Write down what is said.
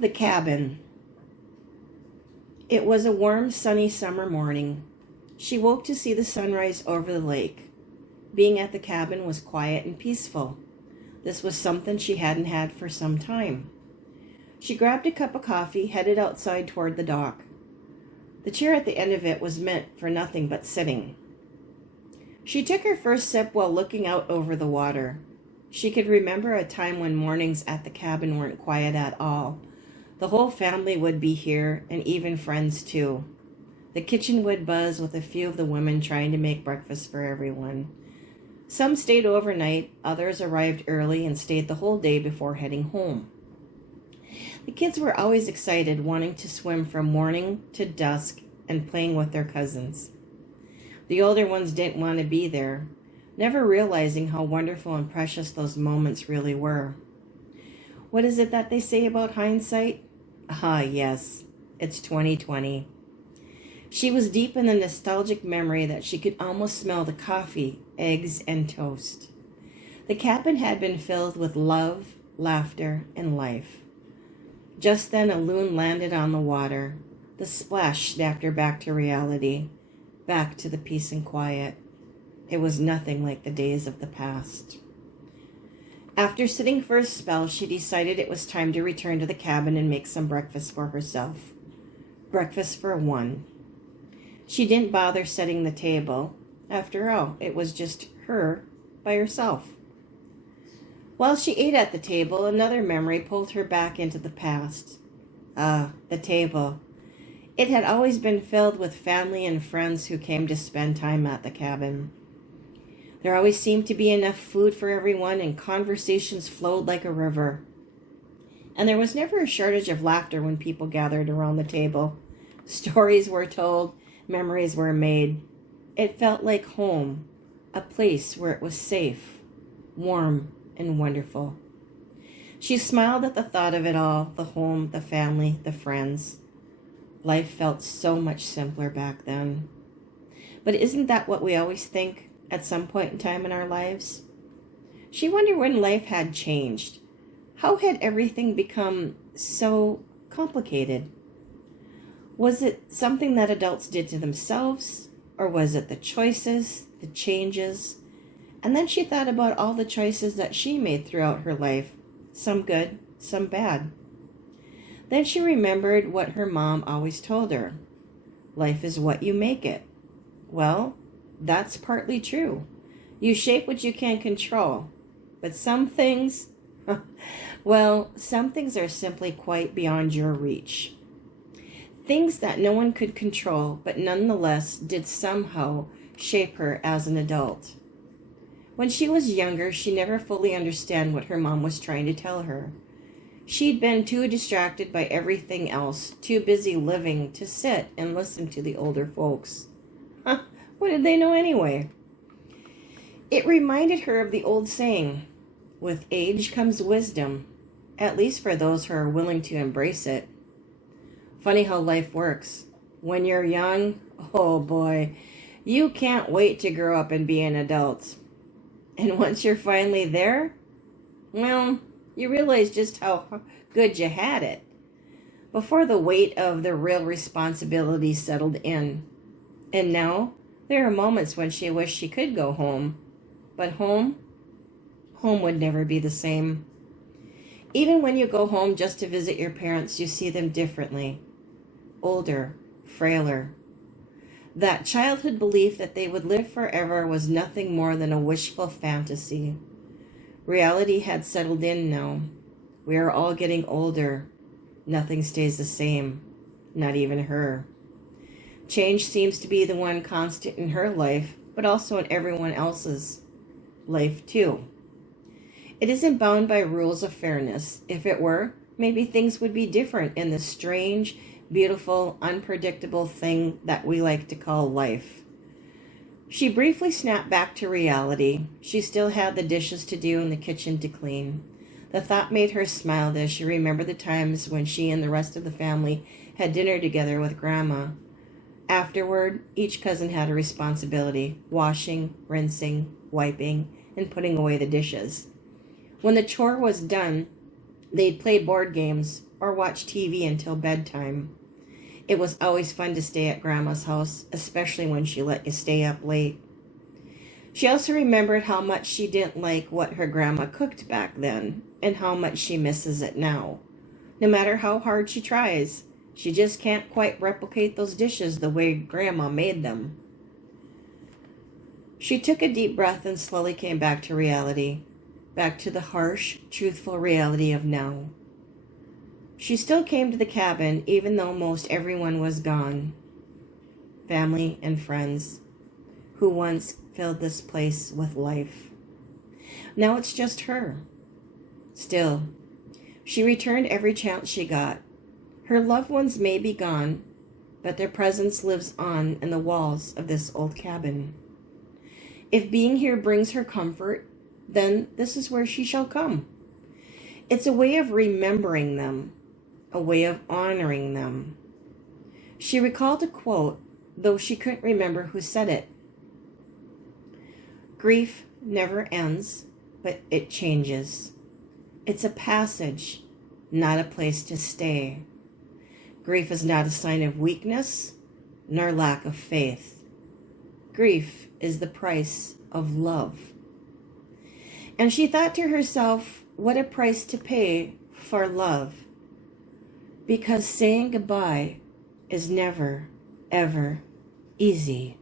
The cabin. It was a warm, sunny summer morning. She woke to see the sunrise over the lake. Being at the cabin was quiet and peaceful. This was something she hadn't had for some time. She grabbed a cup of coffee, headed outside toward the dock. The chair at the end of it was meant for nothing but sitting. She took her first sip while looking out over the water. She could remember a time when mornings at the cabin weren't quiet at all. The whole family would be here, and even friends too. The kitchen would buzz with a few of the women trying to make breakfast for everyone. Some stayed overnight, others arrived early and stayed the whole day before heading home. The kids were always excited, wanting to swim from morning to dusk and playing with their cousins. The older ones didn't want to be there, never realizing how wonderful and precious those moments really were. What is it that they say about hindsight? Ah, yes, it's 2020. She was deep in the nostalgic memory that she could almost smell the coffee, eggs, and toast. The cabin had been filled with love, laughter, and life. Just then a loon landed on the water. The splash snapped her back to reality, back to the peace and quiet. It was nothing like the days of the past. After sitting for a spell, she decided it was time to return to the cabin and make some breakfast for herself. Breakfast for one. She didn't bother setting the table. After all, it was just her by herself. While she ate at the table, another memory pulled her back into the past. The table. It had always been filled with family and friends who came to spend time at the cabin. There always seemed to be enough food for everyone, and conversations flowed like a river. And there was never a shortage of laughter when people gathered around the table. Stories were told, memories were made. It felt like home, a place where it was safe, warm, and wonderful. She smiled at the thought of it all, the home, the family, the friends. Life felt so much simpler back then. But isn't that what we always think at some point in time in our lives? She wondered when life had changed. How had everything become so complicated? Was it something that adults did to themselves? Or was it the choices, the changes? And then she thought about all the choices that she made throughout her life, some good, some bad. Then she remembered what her mom always told her. Life is what you make it. Well, that's partly true. You shape what you can control. But some things, some things are simply quite beyond your reach. Things that no one could control, but nonetheless did somehow shape her as an adult. When she was younger, she never fully understood what her mom was trying to tell her. She'd been too distracted by everything else, too busy living to sit and listen to the older folks. What did they know anyway? It reminded her of the old saying, with age comes wisdom, at least for those who are willing to embrace it. Funny how life works. When you're young, oh boy, you can't wait to grow up and be an adult. And once you're finally there, well, you realize just how good you had it before the weight of the real responsibility settled in. And now, there are moments when she wished she could go home. But home would never be the same. Even when you go home just to visit your parents, you see them differently. Older, frailer. That childhood belief that they would live forever was nothing more than a wishful fantasy. Reality had settled in now. We are all getting older. Nothing stays the same, not even her. Change seems to be the one constant in her life, but also in everyone else's life too. It isn't bound by rules of fairness. If it were, maybe things would be different in this strange, beautiful, unpredictable thing that we like to call life. She briefly snapped back to reality. She still had the dishes to do and the kitchen to clean. The thought made her smile as she remembered the times when she and the rest of the family had dinner together with Grandma. Afterward, each cousin had a responsibility: washing, rinsing, wiping, and putting away the dishes. When the chore was done, They'd play board games or watch TV until bedtime. It was always fun to stay at Grandma's house, especially when she let you stay up late. She also remembered how much she didn't like what her grandma cooked back then and how much she misses it now. No matter how hard she tries, she just can't quite replicate those dishes the way Grandma made them. She took a deep breath and slowly came back to reality, back to the harsh, truthful reality of now. She still came to the cabin even though most everyone was gone. Family and friends who once filled this place with life. Now it's just her. Still, she returned every chance she got. Her loved ones may be gone, but their presence lives on in the walls of this old cabin. If being here brings her comfort, then this is where she shall come. It's a way of remembering them, a way of honoring them. She recalled a quote, though she couldn't remember who said it. Grief never ends, but it changes. It's a passage, not a place to stay. Grief is not a sign of weakness, nor lack of faith. Grief is the price of love. And she thought to herself, what a price to pay for love. Because saying goodbye is never, ever easy.